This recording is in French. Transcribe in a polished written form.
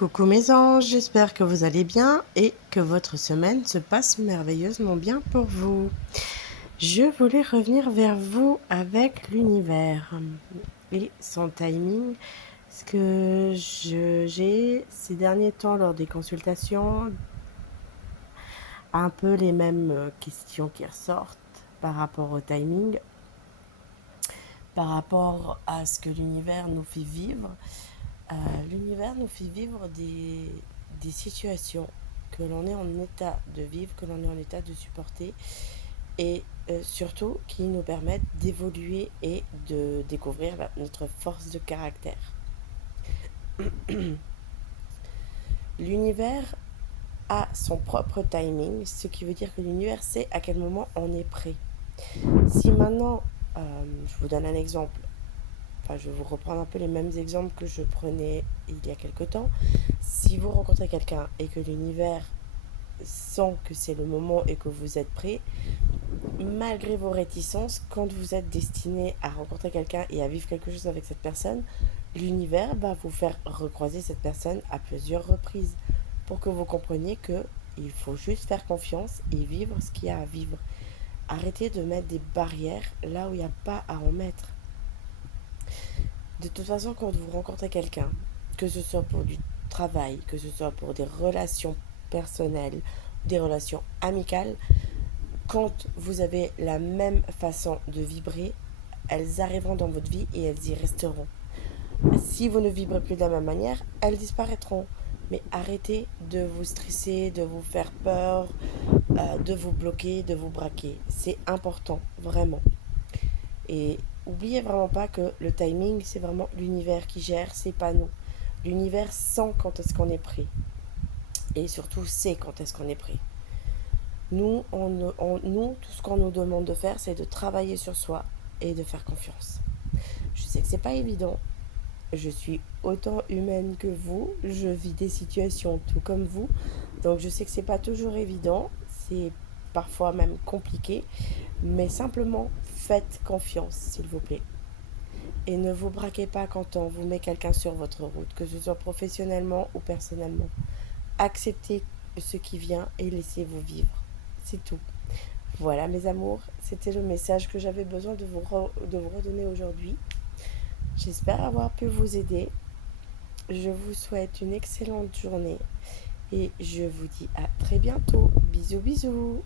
Coucou mes anges, j'espère que vous allez bien et que votre semaine se passe merveilleusement bien pour vous. Je voulais revenir vers vous avec l'univers et son timing. Ce que j'ai ces derniers temps lors des consultations, un peu les mêmes questions qui ressortent par rapport au timing, par rapport à ce que l'univers nous fait vivre. L'univers nous fait vivre des situations que l'on est en état de vivre, que l'on est en état de supporter et surtout qui nous permettent d'évoluer et de découvrir notre force de caractère. L'univers a son propre timing, ce qui veut dire que l'univers sait à quel moment on est prêt. Si maintenant, je vous donne un exemple, enfin je vais vous reprendre un peu les mêmes exemples que je prenais il y a quelque temps. Si vous rencontrez quelqu'un et que l'univers sent que c'est le moment et que vous êtes prêt, malgré vos réticences, quand vous êtes destiné à rencontrer quelqu'un et à vivre quelque chose avec cette personne, l'univers va vous faire recroiser cette personne à plusieurs reprises pour que vous compreniez que il faut juste faire confiance et vivre ce qu'il y a à vivre. Arrêtez de mettre des barrières là où il n'y a pas à en mettre. De toute façon, quand vous rencontrez quelqu'un, que ce soit pour du travail, que ce soit pour des relations personnelles, des relations amicales, quand vous avez la même façon de vibrer, elles arriveront dans votre vie et elles y resteront. Si vous ne vibrez plus de la même manière, elles disparaîtront. Mais arrêtez de vous stresser, de vous faire peur, de vous bloquer, de vous braquer. C'est important, vraiment. Et oubliez vraiment pas que le timing, c'est vraiment l'univers qui gère, c'est pas nous. L'univers sent quand est-ce qu'on est prêt. Et surtout sait quand est-ce qu'on est prêt. Nous, tout ce qu'on nous demande de faire, c'est de travailler sur soi et de faire confiance. Je sais que c'est pas évident. Je suis autant humaine que vous. Je vis des situations tout comme vous. Donc je sais que c'est pas toujours évident. C'est parfois même compliqué. Mais simplement, faites confiance, s'il vous plaît. Et ne vous braquez pas quand on vous met quelqu'un sur votre route, que ce soit professionnellement ou personnellement. Acceptez ce qui vient et laissez-vous vivre. C'est tout. Voilà mes amours, c'était le message que j'avais besoin de vous redonner aujourd'hui. J'espère avoir pu vous aider. Je vous souhaite une excellente journée et je vous dis à très bientôt. Bisous bisous.